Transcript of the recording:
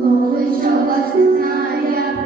Вона все знає, а